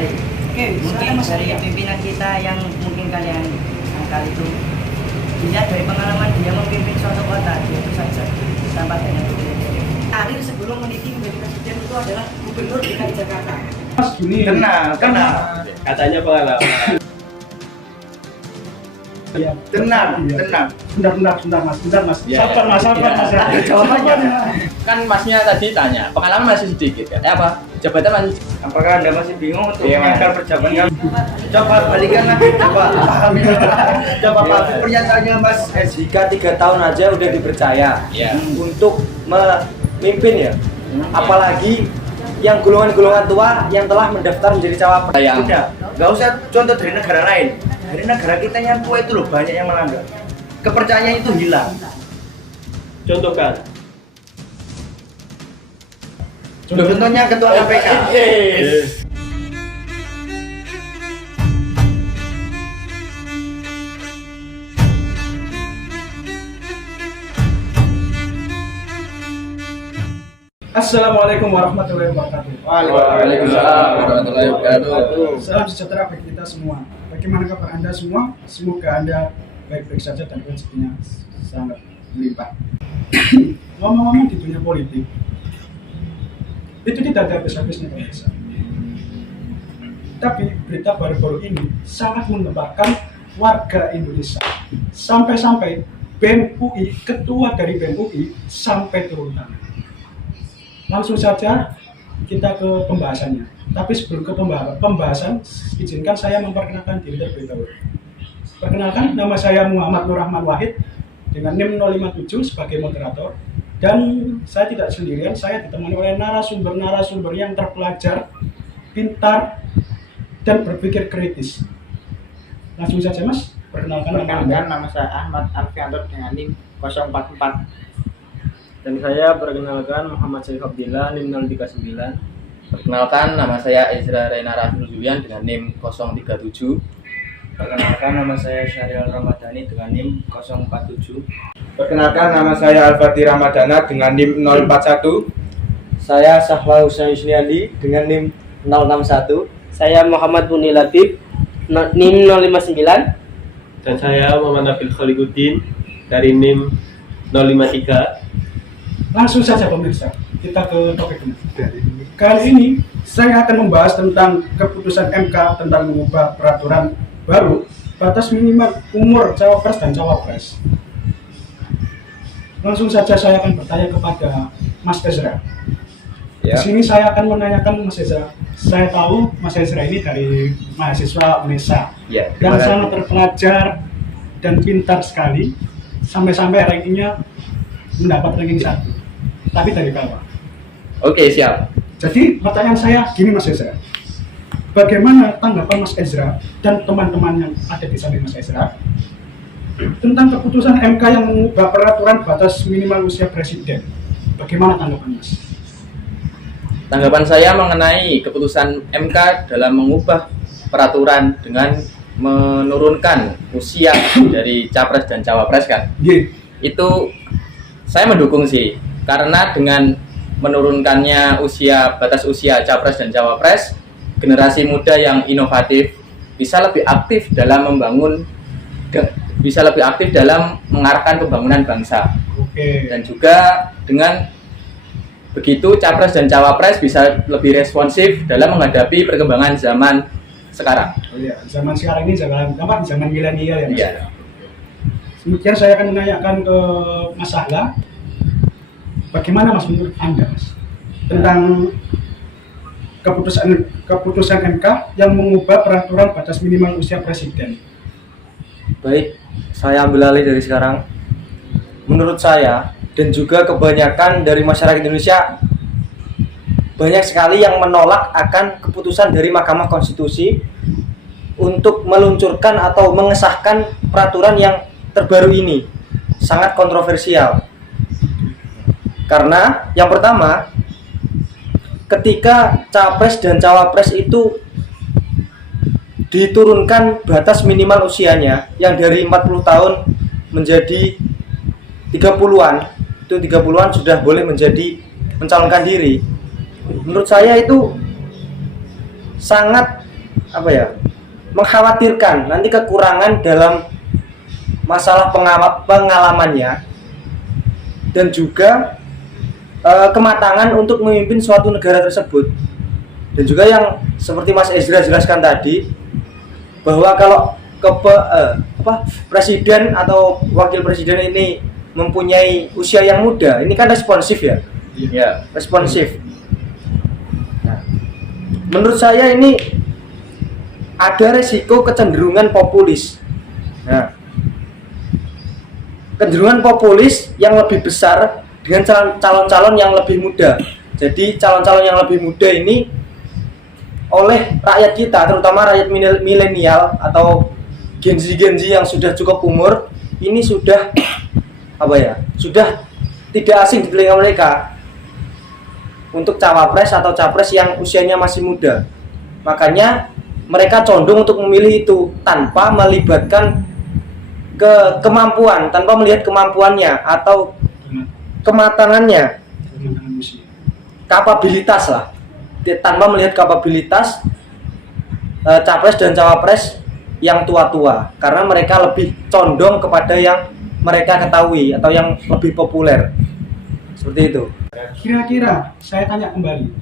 baik. Oke, Mungkin dari pimpinan kita yang mungkin kalian kali itu dilihat dari pengalaman dia memimpin suatu kota, dia itu saja tanpa adanya presiden. Akhir sebelum meniti menjadi presiden itu adalah gubernur DKI Jakarta. Mas Juni. Tenang. Katanya pengalaman. Ya, Tenang. Bentar mas. Ya, Sabar mas. Jawabannya. Kan masnya tadi tanya, pengalaman masih sedikit kan? Apa? Jabatan masih. Apakah Anda masih bingung untuk Iya, menangkal perjaman kamu? Coba balikan lagi, coba pahami. Coba pahami pernyataannya Mas. Jika 3 tahun aja udah dipercaya Iya. untuk memimpin ya, apalagi yang golongan-golongan tua yang telah mendaftar menjadi cawapres. Sayang. Udah, nggak usah contoh dari negara lain. Dari negara kita yang tua itu loh banyak yang melanggar. Kepercayaan itu hilang. Contohkan. Contohnya ketua KPK. Yes. Assalamualaikum warahmatullahi wabarakatuh. Waalaikumsalam warahmatullahi wabarakatuh. Salam sejahtera bagi kita semua. Bagaimana kabar Anda semua? Semoga Anda baik-baik saja dan rezekinya sangat melimpah. Ngomong-ngomong di dunia politik, itu tidak ada habis-habisnya pemirsa. Tapi berita baru-baru ini sangat menggemparkan warga Indonesia. Sampai-sampai BEM UI, ketua dari BEM UI sampai turun tangan. Langsung saja kita ke pembahasannya. Tapi sebelum ke pembahasan, izinkan saya memperkenalkan diri terlebih dahulu. Perkenalkan, nama saya Muhammad Nur Rahman Wahid dengan NIM 057 sebagai moderator. Dan saya tidak sendirian, saya ditemani oleh narasumber-narasumber yang terpelajar, pintar, dan berpikir kritis. Langsung saja Mas, perkenalkan nama Anda. Nama saya Ahmad Alfianto dengan NIM 044. Dan saya perkenalkan Muhammad Syarif Abdillah NIM 039. Perkenalkan, nama saya Ezra Reina Rasul Julian dengan NIM 037. Perkenalkan nama saya Syarial Ramadhani dengan NIM 047. Perkenalkan, nama saya Al-Fatih Ramadana dengan NIM 041. Saya Sahla Hussein Yusniadi dengan NIM 061. Saya Muhammad Muni Latif, NIM 059. Dan saya Muhammad Nabil Khalikuddin dari NIM 053. Langsung saja pemirsa, kita ke topiknya. Kali ini saya akan membahas tentang keputusan MK tentang mengubah peraturan baru batas minimal umur cawapres dan cawapres. Langsung saja saya akan bertanya kepada Mas Ezra. Di sini saya akan menanyakan Mas Ezra. Saya tahu Mas Ezra ini dari mahasiswa UNESA Ya, yang sangat terpelajar dan pintar sekali, sampai-sampai rankingnya mendapat ranking 1. Tapi dari bawah. Oke, siap. Jadi pertanyaan saya gini Mas Ezra, bagaimana tanggapan Mas Ezra dan teman-teman yang ada di samping Mas Ezra tentang keputusan MK yang mengubah peraturan batas minimal usia presiden? Bagaimana tanggapan Mas? Tanggapan saya mengenai keputusan MK dalam mengubah peraturan dengan menurunkan usia dari capres dan cawapres kan? Itu saya mendukung sih. Karena dengan menurunkannya batas usia capres dan cawapres, generasi muda yang inovatif bisa lebih aktif dalam mengarahkan pembangunan bangsa. Dan juga dengan begitu capres dan cawapres bisa lebih responsif dalam menghadapi perkembangan zaman sekarang. Oh iya, zaman sekarang ini zaman milenial ya Mas. Iya. Kemudian saya akan menanyakan ke Mas Sahla. Bagaimana Mas menurut Anda Mas tentang keputusan MK yang mengubah peraturan batas minimal usia presiden? Baik, saya ambil alih dari sekarang. Menurut saya dan juga kebanyakan dari masyarakat Indonesia banyak sekali yang menolak akan keputusan dari Mahkamah Konstitusi untuk meluncurkan atau mengesahkan peraturan yang terbaru ini. Sangat kontroversial. Karena yang pertama, ketika capres dan cawapres itu diturunkan batas minimal usianya yang dari 40 tahun menjadi 30-an, itu 30-an sudah boleh mencalonkan diri. Menurut saya itu sangat mengkhawatirkan nanti kekurangan dalam masalah pengalamannya dan juga kematangan untuk memimpin suatu negara tersebut. Dan juga yang seperti Mas Ezra jelaskan tadi, bahwa kalau presiden atau wakil presiden ini mempunyai usia yang muda, ini kan responsif ya. Ya. Responsif. Nah, menurut saya ini ada resiko kecenderungan populis. Nah, kecenderungan populis yang lebih besar dengan calon-calon yang lebih muda. Jadi calon-calon yang lebih muda ini oleh rakyat kita, terutama rakyat milenial atau Gen Z yang sudah cukup umur, ini sudah sudah tidak asing di telinga mereka untuk cawapres atau capres yang usianya masih muda. Makanya mereka condong untuk memilih itu tanpa melibatkan kemampuan, tanpa melihat kemampuannya atau kematangannya, kapabilitas lah, tanpa melihat kapabilitas capres dan cawapres yang tua-tua, karena mereka lebih condong kepada yang mereka ketahui atau yang lebih populer, seperti itu. Kira-kira saya tanya kembali,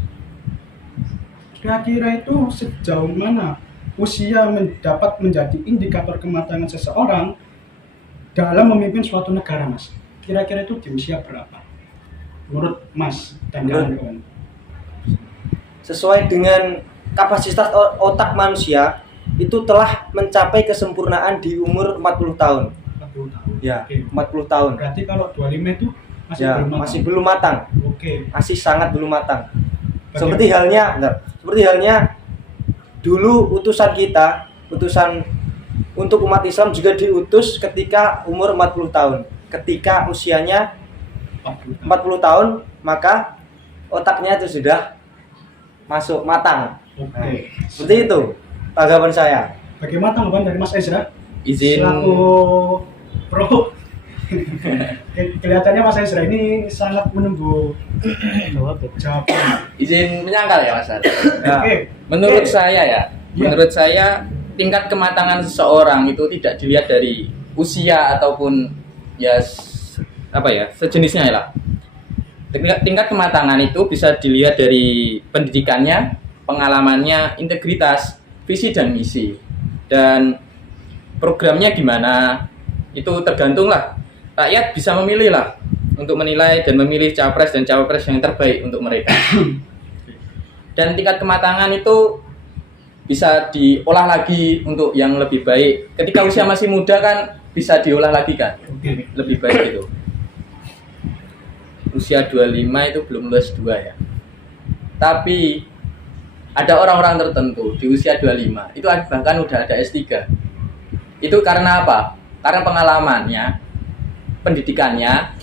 kira-kira itu sejauh mana usia dapat menjadi indikator kematangan seseorang dalam memimpin suatu negara, Mas? Kira-kira itu di usia berapa? Menurut Mas dan kawan-kawan. Sesuai dengan kapasitas otak manusia, itu telah mencapai kesempurnaan di umur 40 tahun. 40 tahun. Ya, Oke. 40 tahun. Berarti kalau 25 itu masih Ya, belum matang. masih belum matang. Oke. Masih sangat belum matang. Bagaimana? Seperti halnya dulu utusan untuk umat Islam juga diutus ketika umur 40 tahun. Ketika usianya 40 tahun, maka otaknya itu sudah masuk matang. Oke. Seperti itu tanggapan saya. Bagaimana tanggapan dari Mas Ezra? Izin Selaku pro. Kelihatannya Mas Ezra ini sangat menunggu jawaban. izin menyangkal ya Mas. Oke. Menurut Oke. saya ya, menurut saya tingkat kematangan seseorang itu tidak dilihat dari usia ataupun sejenisnya lah. Tingkat kematangan itu bisa dilihat dari pendidikannya, pengalamannya, integritas, visi dan misi, dan programnya gimana. Itu tergantung lah. Rakyat bisa memilih lah untuk menilai dan memilih capres dan cawapres yang terbaik untuk mereka. Dan tingkat kematangan itu bisa diolah lagi untuk yang lebih baik. Ketika usia masih muda kan bisa diolah lagi kan, lebih baik itu. Usia 25 itu belum lulus 2 ya. Tapi ada orang-orang tertentu di usia 25 itu bahkan udah ada S3. Itu karena apa? Karena pengalamannya, pendidikannya,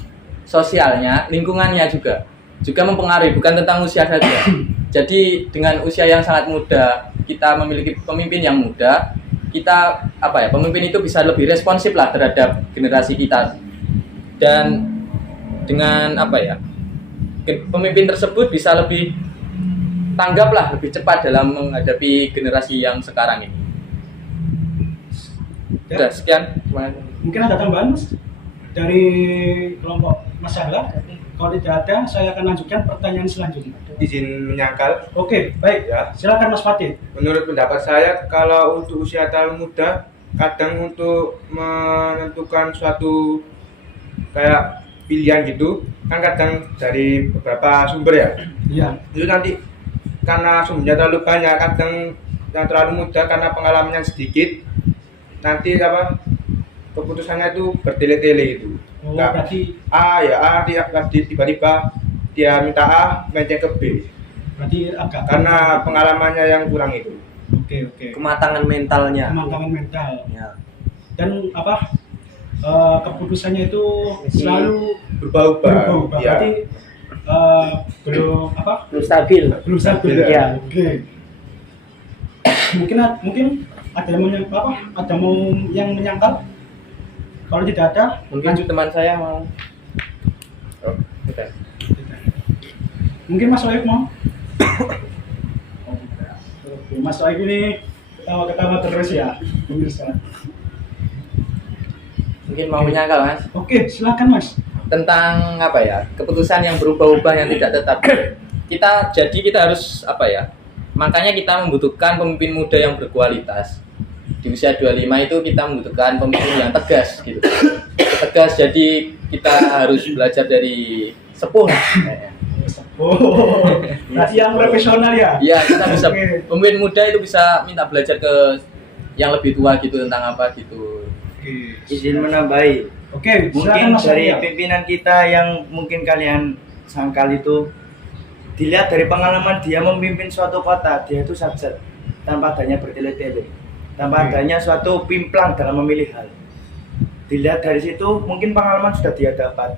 sosialnya, lingkungannya juga mempengaruhi, bukan tentang usia saja. Jadi dengan usia yang sangat muda, kita memiliki pemimpin yang muda, kita pemimpin itu bisa lebih responsif lah terhadap generasi kita. Dan dengan pemimpin tersebut bisa lebih tanggap lah, lebih cepat dalam menghadapi generasi yang sekarang ini. Sudah sekian. Mungkin ada tambahan Mas dari kelompok masalah. Kalau tidak ada, saya akan lanjutkan pertanyaan selanjutnya. Izin menyangkal. Oke, baik. Ya. Silakan Mas Fatih. Menurut pendapat saya, kalau untuk usia terlalu muda, kadang untuk menentukan suatu kayak pilihan gitu, kan kadang dari beberapa sumber ya. Iya. Itu nanti karena sumbernya terlalu banyak, kadang yang terlalu muda karena pengalamannya sedikit, nanti keputusannya itu bertele-tele itu. Oh, berarti tiba-tiba dia minta A, menceng ke B. berarti agak Karena pengalamannya yang kurang itu. Oke. Kematangan mentalnya. Kematangan mental. Ya. Dan keputusannya itu selalu Berubah-ubah. Ya. Berarti Belum stabil. belum stabil. Ya. Oke. Mungkin ada yang menyangkal? Kalau tidak ada, Mungkin teman saya mau. Oh, udah. mungkin Mas Soeb mau. Oke, Mas Soeb ini Ketawa-ketawa terus ya, pemirsa. Mungkin mau menyangkal Mas Oke, silakan Mas. tentang apa ya, keputusan yang berubah-ubah yang tidak tetap. Kita harus apa ya? Makanya kita membutuhkan pemimpin muda yang berkualitas. Di usia 25 itu kita membutuhkan pemimpin yang tegas gitu. Tegas, jadi kita harus belajar dari sepuh. Oh, berarti yang profesional ya? Iya, kita bisa Oke. pemimpin muda itu bisa minta belajar ke yang lebih tua gitu tentang apa gitu. Oke, Izin menambahi. Oke, Mungkin silakan Mas dari Arya. pimpinan kita yang mungkin kalian sangkal itu, dilihat dari pengalaman dia memimpin suatu kota, dia itu satset tanpa adanya bertele-tele, tanpa Oke. adanya suatu pimplang dalam memilih hal. Dilihat dari situ mungkin pengalaman sudah dia dapat.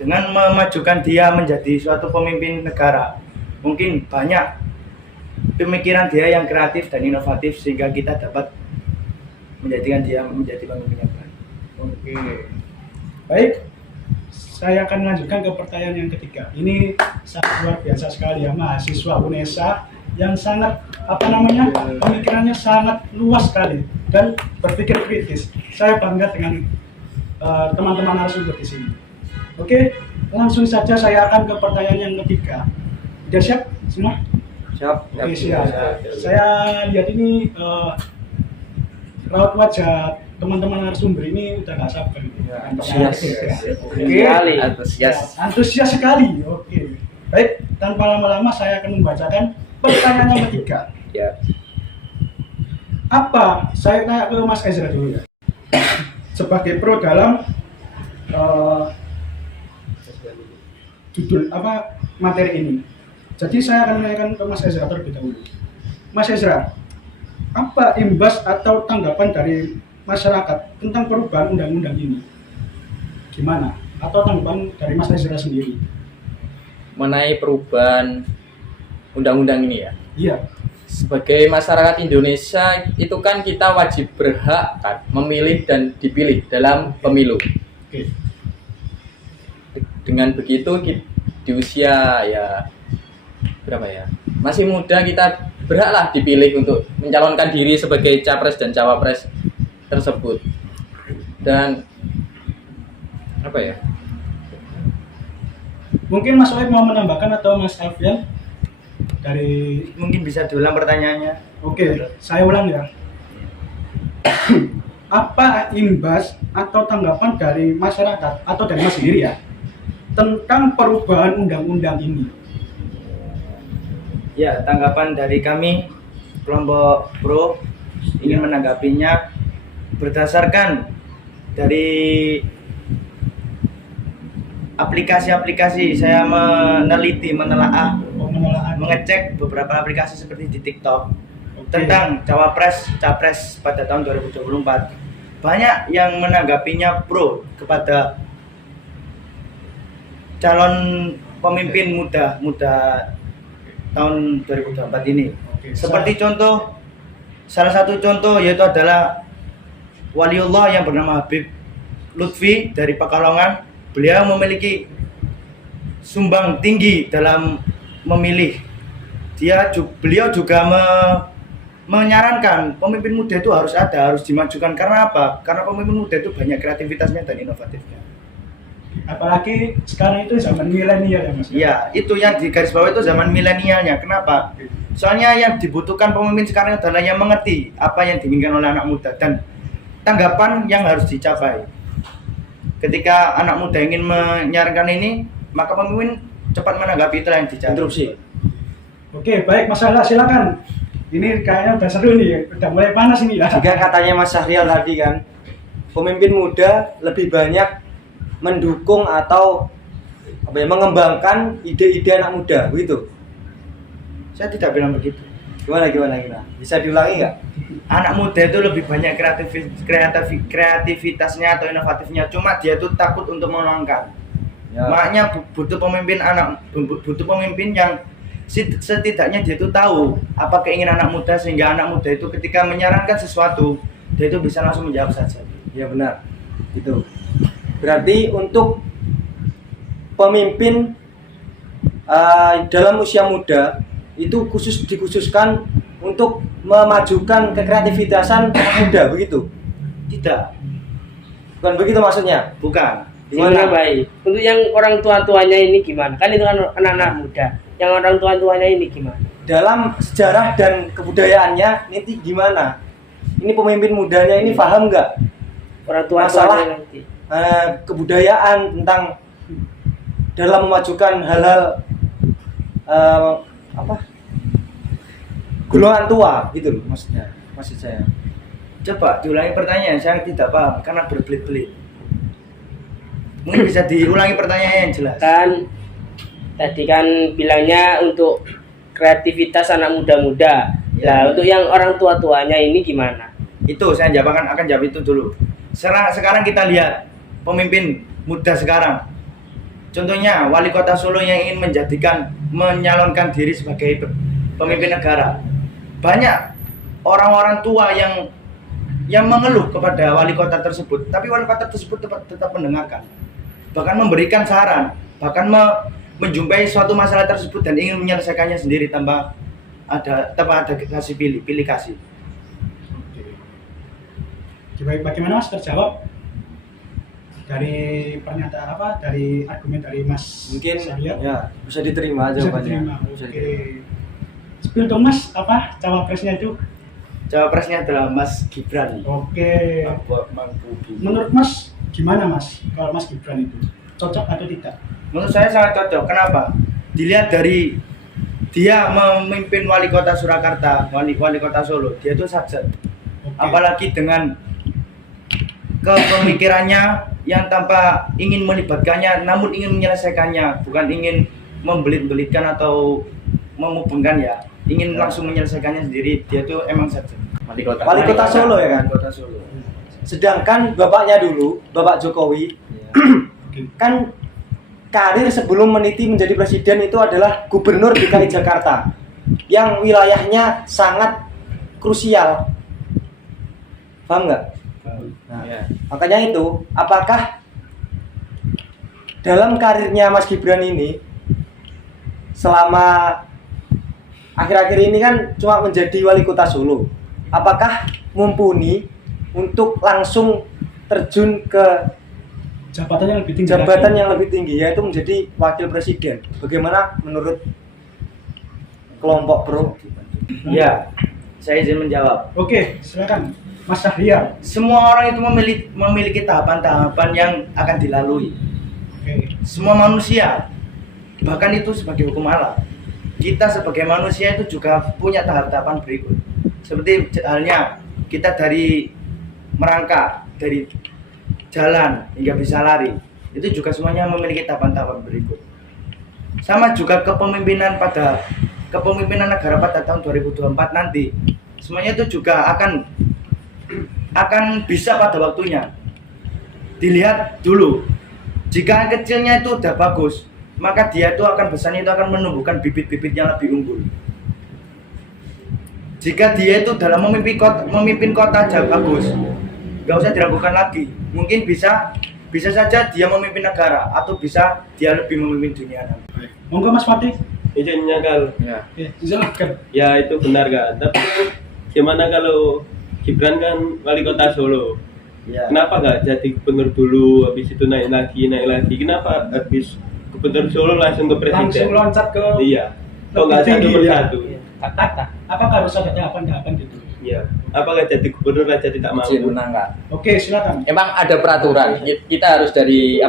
Dengan memajukan dia menjadi suatu pemimpin negara, mungkin banyak pemikiran dia yang kreatif dan inovatif sehingga kita dapat menjadikan dia menjadi pemimpin yang baik. Oke, baik. Saya akan melanjutkan ke pertanyaan yang ketiga. Ini sangat luar biasa sekali ya, mahasiswa UNESA yang sangat pemikirannya sangat luas sekali dan berpikir kritis. Saya bangga dengan teman-teman narasumber di sini. Oke, langsung saja saya akan ke pertanyaan yang ketiga. Sudah siap semua? Siap. Oke, siap. Saya lihat ini raut wajah teman-teman narasumber ini udah nggak sabar. Antusias. Oke. Sekali. Antusias. Antusias sekali. Oke. Baik, tanpa lama-lama saya akan membacakan pertanyaan yang ketiga. Ya. Apa? Saya tanya ke Mas Ezra dulu ya. Sebagai pro dalam judul materi ini. Jadi saya akan menanyakan ke Mas Ezra terlebih dahulu. Mas Ezra, apa imbas atau tanggapan dari masyarakat tentang perubahan undang-undang ini? Gimana? Atau tanggapan dari Mas Ezra sendiri? Mengenai perubahan undang-undang ini ya. Iya. Sebagai masyarakat Indonesia itu kan kita wajib berhak kan memilih dan dipilih dalam pemilu. Oke. Dengan begitu di usia ya berapa ya? Masih muda, kita berhaklah dipilih untuk mencalonkan diri sebagai capres dan cawapres tersebut. Dan apa ya? Mungkin Mas Oib mau menambahkan atau Mas Alfian dari Mungkin bisa diulang pertanyaannya. Oke, saya ulang ya. Apa imbas atau tanggapan dari masyarakat atau dari Mas sendiri ya tentang perubahan undang-undang ini? Ya, tanggapan dari kami kelompok pro ingin menanggapinya berdasarkan dari aplikasi-aplikasi. Saya meneliti, menelaah, mengecek beberapa aplikasi seperti di TikTok tentang cawapres, capres pada tahun 2024. Banyak yang menanggapinya pro kepada calon pemimpin muda tahun 2024 ini. Seperti salah satu contoh yaitu adalah waliullah yang bernama Habib Lutfi dari Pekalongan. Beliau memiliki sumbang tinggi dalam memilih. Beliau juga menyarankan pemimpin muda itu harus dimajukan. Karena apa? Karena pemimpin muda itu banyak kreativitasnya dan inovatifnya. Apalagi sekarang itu zaman milenial ya Mas. Iya, itu yang di garis bawah itu zaman milenialnya. Kenapa? Soalnya yang dibutuhkan pemimpin sekarang adalah yang mengerti apa yang diinginkan oleh anak muda dan tanggapan yang harus dicapai. Ketika anak muda ingin menyarankan ini, maka pemimpin cepat menanggapi itulah yang dicari. Interupsi. Oke, baik Mas Ala, silakan. Ini kayaknya udah seru nih, udah mulai panas ini ya. Jika katanya Mas Syahrial tadi kan, pemimpin muda lebih banyak mendukung atau mengembangkan ide-ide anak muda, begitu? Saya tidak bilang begitu. Gimana? Bisa diulangi nggak? Anak muda itu lebih banyak kreativitasnya atau inovatifnya, cuma dia itu takut untuk melangkah. Ya. Makanya butuh pemimpin yang setidaknya dia itu tahu apa keinginan anak muda sehingga anak muda itu ketika menyarankan sesuatu dia itu bisa langsung menjawab saja. Ya benar, gitu. Berarti untuk pemimpin dalam usia muda itu dikhususkan untuk memajukan kekreativitasan anak muda begitu? Tidak, Bukan begitu maksudnya? bukan. Gimana baik? Untuk yang orang tua-tuanya ini gimana? Kan itu kan anak-anak muda. Yang orang tua-tuanya ini gimana? Dalam sejarah dan kebudayaannya nanti gimana? Ini pemimpin mudanya ini paham nggak Orang Masalah. tua-tuanya nanti. Kebudayaan tentang dalam memajukan hal-hal golongan tua gitu loh maksudnya, maksud saya. Coba diulangi pertanyaan, saya tidak paham karena berbelit-belit. Mungkin bisa diulangi pertanyaannya yang jelas. Kan tadi kan bilangnya untuk kreativitas anak muda-muda. Nah, untuk yang orang tua-tuanya ini gimana? Itu saya akan jawab itu dulu. Sekarang kita lihat pemimpin muda sekarang. Contohnya wali kota Solo yang ingin menyalonkan diri sebagai pemimpin negara. Banyak orang-orang tua yang mengeluh kepada wali kota tersebut, tapi wali kota tersebut tetap mendengarkan, bahkan memberikan saran, bahkan menjumpai suatu masalah tersebut dan ingin menyelesaikannya sendiri tanpa ada kasih pilih kasih. Oke, baik, bagaimana Mas terjawab dari pernyataan dari argumen dari Mas Mungkin Syahriar? ya bisa diterima Bisa jawabannya. diterima. Bisa Oke. diterima. Spill dong Mas, cawapresnya itu? Cawapresnya adalah Mas Gibran. Oke. Menurut Mas gimana Mas kalau Mas Gibran itu cocok atau tidak? Menurut saya sangat cocok. Kenapa? Dilihat dari dia memimpin wali kota Surakarta, wali kota Solo, dia itu sakset. Oke. Apalagi dengan kepemikirannya yang tanpa ingin melibatkannya, namun ingin menyelesaikannya, bukan ingin membelit-belitkan atau memubengkan ya, ingin langsung menyelesaikannya sendiri. Dia itu emang sakset. Wali kota. Wali kota Solo ya kan? Wali kota Solo. Sedangkan bapaknya dulu, Bapak Jokowi, kan karir sebelum meniti menjadi presiden itu adalah gubernur DKI Jakarta yang wilayahnya sangat krusial. Paham nggak? Nah, Ya. makanya itu, apakah dalam karirnya Mas Gibran ini selama akhir-akhir ini kan cuma menjadi wali kota Solo, apakah mumpuni untuk langsung terjun ke Jabatan yang lebih tinggi. jabatan lagi. yang lebih tinggi, yaitu menjadi wakil presiden? Bagaimana menurut kelompok pro? Ya, saya izin menjawab. Oke, silakan Mas Syahriar. Semua orang itu memiliki tahapan-tahapan yang akan dilalui. Oke. Semua manusia, bahkan itu sebagai hukum Allah, kita sebagai manusia itu juga punya tahap-tahapan berikut. Seperti halnya kita dari merangkak, dari jalan hingga bisa lari, itu juga semuanya memiliki tahapan-tahapan berikut. Sama juga kepemimpinan negara pada tahun 2024 nanti, semuanya itu juga akan bisa pada waktunya. Dilihat dulu, jika kecilnya itu udah bagus, maka dia itu akan besarnya itu akan menumbuhkan bibit-bibit yang lebih unggul. Jika dia itu dalam memimpin kota aja bagus, nggak usah diragukan lagi. Mungkin bisa saja dia memimpin negara, atau bisa dia lebih memimpin dunia nanti. Monggo Mas Fatih. Izinnya Kal. Ya. Oke, silakan. Ya itu benar Kak. Tapi gimana kalau Gibran kan wali kota Solo? Ya. Kenapa nggak jadi gubernur dulu, habis itu naik lagi? Kenapa habis gubernur Solo langsung ke presiden? Langsung loncat ke Iya. Kok lebih nggak satu tinggi, persatu? Apakah harus ada tahapan-tahapan gitu? Iya. Apa nggak jadi gubernur aja tidak mau? Izin menangkap. Oke, silakan. Emang ada peraturan. Kita harus dari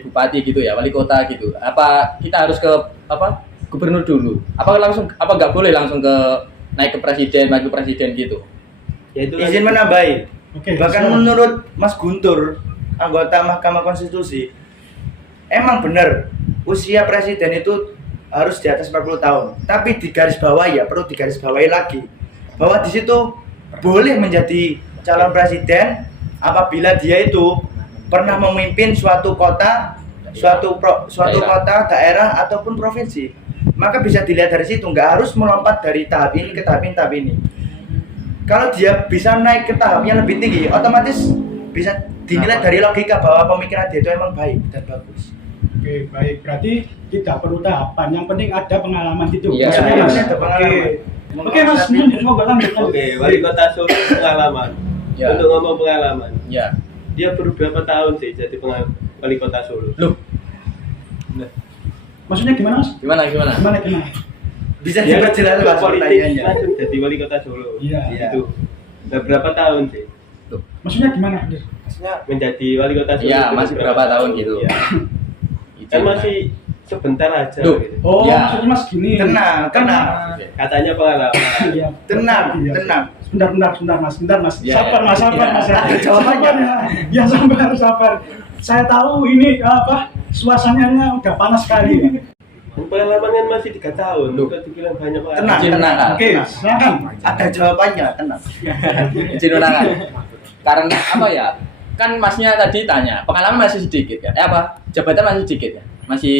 bupati gitu ya, wali kota gitu. Apa kita harus ke gubernur dulu? Apa nggak boleh langsung ke naik ke presiden, wakil presiden gitu? Ya itu Izin menambahi. Oke. Bahkan silakan. menurut Mas Guntur, anggota Mahkamah Konstitusi, emang benar usia presiden itu harus di atas 40 tahun. Tapi di garis bawah ya, perlu digarisbawahi lagi bahwa di situ boleh menjadi calon presiden apabila dia itu pernah memimpin suatu kota, kota, daerah ataupun provinsi. Maka bisa dilihat dari situ, nggak harus melompat dari tahap ini ke tahap ini. Kalau dia bisa naik ke tahap yang lebih tinggi, otomatis bisa dinilai dari logika bahwa pemikiran dia itu emang baik dan bagus. Oke, baik. Berarti tidak perlu tahapan. Yang penting ada pengalaman gitu. Iya, Maksudnya, iya, Mas. ada pengalaman. Oke. Oke Mas, mau lanjut. Oke, wali kota Solo pengalaman. Ya. Untuk ngomong pengalaman, Ya. dia perlu berapa tahun sih jadi wali kota Solo? Loh, Maksudnya gimana Mas? gimana? Gimana? Bisa Dia diperjelas Mas politik pertanyaannya. langsung jadi wali kota Solo. Iya. Itu. Udah berapa tahun sih Maksudnya gimana? Maksudnya menjadi wali kota Solo? Iya, itu masih berapa tahun gitu. Iya. Kan masih sebentar aja Loh. gitu. Oh, Ya. maksudnya Mas gini. Tenang. Katanya pengalaman. Iya. Tenang. Iya. Sebentar Mas. Ya, Sabar ya. Mas. Ya. Sabar ya. Ya sabar. Saya tahu ini suasananya udah panas sekali. Pengalaman kan masih 3 tahun. Udah dibilang banyak pengalaman. Tenang. Izin menangkap. Oke, silakan. Ada jawabannya, tenang. Izin undangan. Karena apa ya? Kan Masnya tadi tanya, pengalaman masih sedikit kan? Jabatan masih sedikit ya? Masih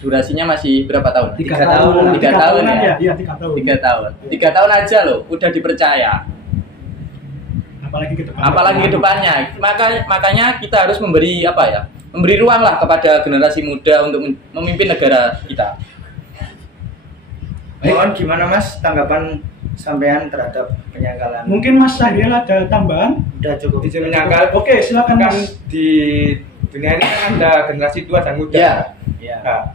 durasinya masih berapa tahun? 3 tahun. 3 tahun ya? Iya, 3 tahun. 3 tahun. 3 tahun aja loh, udah dipercaya. Apalagi ke depannya. Makanya kita harus memberi apa ya? Memberi ruang lah kepada generasi muda untuk memimpin negara kita. Mohon gimana Mas tanggapan sampean terhadap penyangkalan? Mungkin Mas Sahril ada tambahan? Udah cukup. Izin menyangkal. Oke, silakan Kan Mas. di dunia ini kan ada generasi tua dan muda. Ya. Ya. Nah,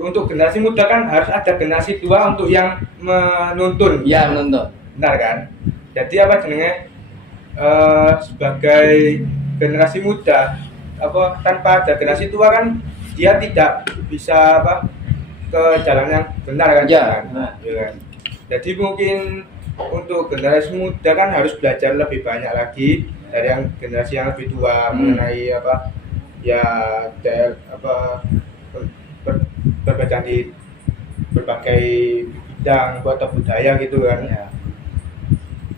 untuk generasi muda kan harus ada generasi tua untuk yang menuntun. Ya, menuntut. Benar kan? Jadi apa jenenge sebagai generasi muda tanpa ada generasi tua kan dia tidak bisa ke jalan yang benar kan? Ya. Ya kan? Jadi mungkin untuk generasi muda kan harus belajar lebih banyak lagi dari yang generasi yang lebih tua mengenai perbedaan di berbagai bidang atau budaya gitu kan. Ya.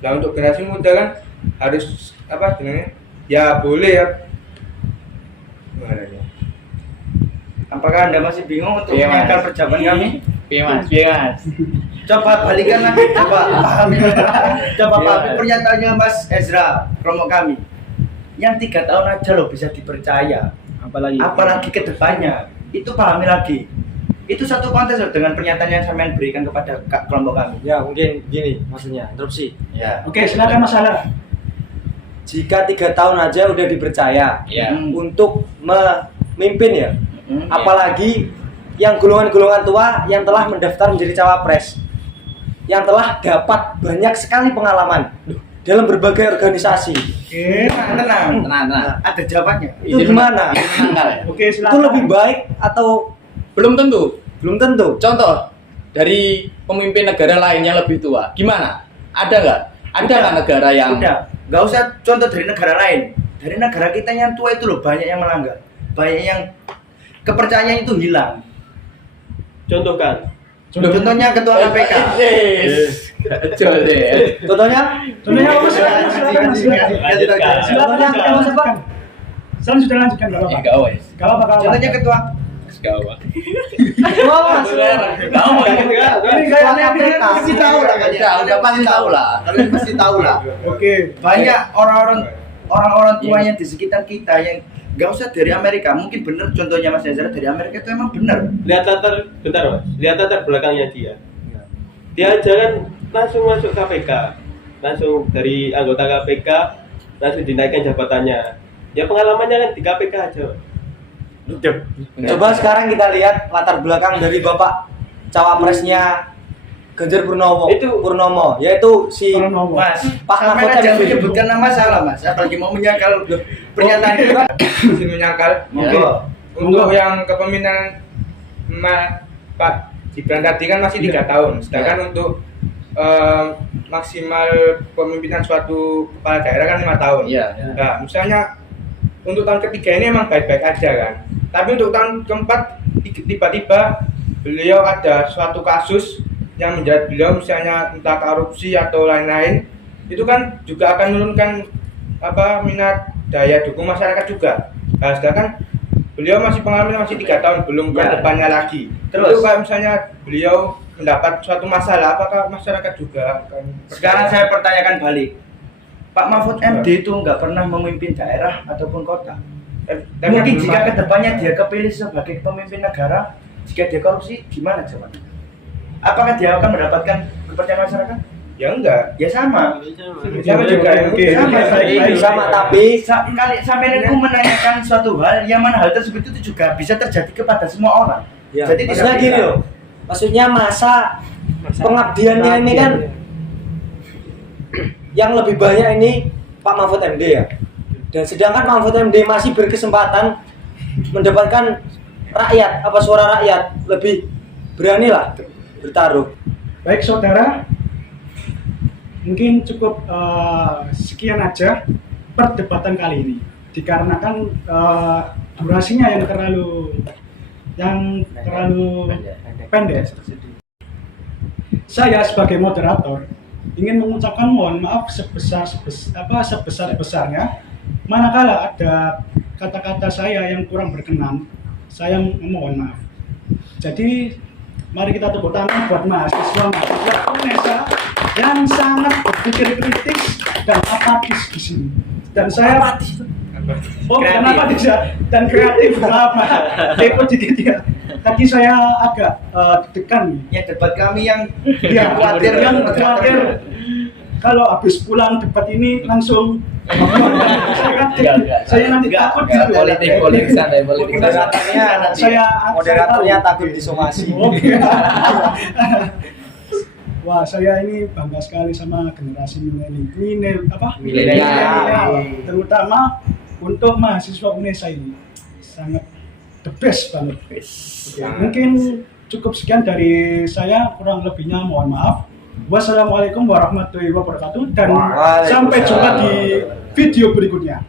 Nah untuk generasi muda kan harus ya boleh ya. Gimana ya? Apakah Anda masih bingung untuk Iya, Mas. menyangkal perjawaban kami? Piye Mas? Coba balikan lagi, coba pahami Iya. pernyataannya Mas Ezra, kelompok kami. Yang 3 tahun aja loh bisa dipercaya. Apalagi ke depannya. Itu pahami lagi. Itu satu konteks loh dengan pernyataan yang sampean berikan kepada kelompok kami. ya mungkin gini maksudnya, interupsi. Ya. Oke, silakan Mas Sahril. Jika 3 tahun aja udah dipercaya Ya. untuk memimpin ya, Hmm. apalagi yang golongan-golongan tua yang telah mendaftar menjadi cawapres, yang telah dapat banyak sekali pengalaman dalam berbagai organisasi. Oke, Tenang. Tenang. Ada jawabannya. Itu gimana? Izin menangkal ya? Oke, silakan. Itu lebih baik atau Belum tentu. belum tentu? Contoh dari pemimpin negara lain yang lebih tua, gimana? Ada nggak? Ada nggak negara yang Udah, nggak usah contoh dari negara lain. Dari negara kita yang tua itu loh banyak yang melanggar, banyak yang kepercayaan itu hilang. Contohkan. Contohnya ketua KPK. Coba deh. Contohnya? Contohnya apa Mas? Silakan Mas. Silakan Mas. Sudah lanjutkan enggak apa-apa. Enggak wes. Enggak apa-apa. Contohnya ketua. Gawat. Ini kayaknya pasti tahu lah kalian. Udah pasti tahu lah. Kalian pasti tahu lah. Oke. Banyak orang-orang tua yang di sekitar kita yang nggak usah dari Amerika, mungkin bener contohnya Mas Ezra dari Amerika itu emang bener. Lihat latar belakangnya dia. Dia aja kan langsung masuk KPK, langsung dari anggota KPK langsung dinaikkan jabatannya. Ya pengalamannya kan di KPK aja. Coba sekarang kita lihat latar belakang dari Bapak cawapresnya Ganjar Purnomo, yaitu si Mas, Pak sampai Mahfud aja MD. menyebutkan nama salah Mas, apalagi mau menyangkal pernyataan itu. Izin menyangkal. Monggo. Untuk yang kepemimpinan Pak Gibran tadi kan masih 3 tahun, sedangkan untuk maksimal pemimpinan suatu kepala daerah kan 5 tahun. Iya. Nah, misalnya untuk tahun ketiga ini emang baik-baik aja kan, tapi untuk tahun keempat tiba-tiba beliau ada suatu kasus yang menjerat beliau, misalnya entah korupsi atau lain-lain, itu kan juga akan menurunkan minat daya dukung masyarakat juga. Nah, sedangkan beliau masih pengalaman masih 3 tahun, belum ke depannya lagi. Terus? Itu kalau misalnya beliau mendapat suatu masalah, apakah masyarakat juga akan Sekarang saya pertanyakan balik. Pak Mahfud MD itu nggak pernah memimpin daerah ataupun kota. Mungkin jika kedepannya dia kepilih sebagai pemimpin negara, jika dia korupsi, gimana jawabannya? Apakah dia akan mendapatkan kepercayaan masyarakat? Ya enggak. Ya sama. Sama juga. Oke. Sama, Baik. Sama, tapi Sampai aku menanyakan suatu hal yang mana hal tersebut itu juga bisa terjadi kepada semua orang. ya, Jadi maksudnya tidak gini bisa. loh. Maksudnya masa pengabdiannya ini kan yang lebih banyak ini Pak Mahfud MD ya. Dan sedangkan Pak Mahfud MD masih berkesempatan mendapatkan rakyat, apa suara rakyat, lebih beranilah bertaruh. Baik saudara, mungkin cukup sekian aja perdebatan kali ini. Dikarenakan durasinya yang terlalu pendek. Saya sebagai moderator ingin mengucapkan mohon maaf sebesar-besarnya manakala ada kata-kata saya yang kurang berkenan. Saya mohon maaf. Jadi mari kita tepuk tangan buat mahasiswa Unesa yang sangat berpikir kritis dan apatis di sini. Dan saya bukan apatis ya, dan kreatif. Kepo dikit ya. Tadi saya agak deg-degan. Ya debat kami yang Ya, khawatir khawatir kalau habis pulang debat ini langsung saya nanti takut gitu ya. Politik santai, politik santai. Moderatornya takut disomasi. Oke. Wah, saya ini bangga sekali sama generasi milenial, Milenial. terutama untuk mahasiswa Unesa ini sangat the best banget. Oke, mungkin cukup sekian dari saya, kurang lebihnya mohon maaf. Wassalamualaikum warahmatullahi wabarakatuh dan sampai jumpa di video berikutnya.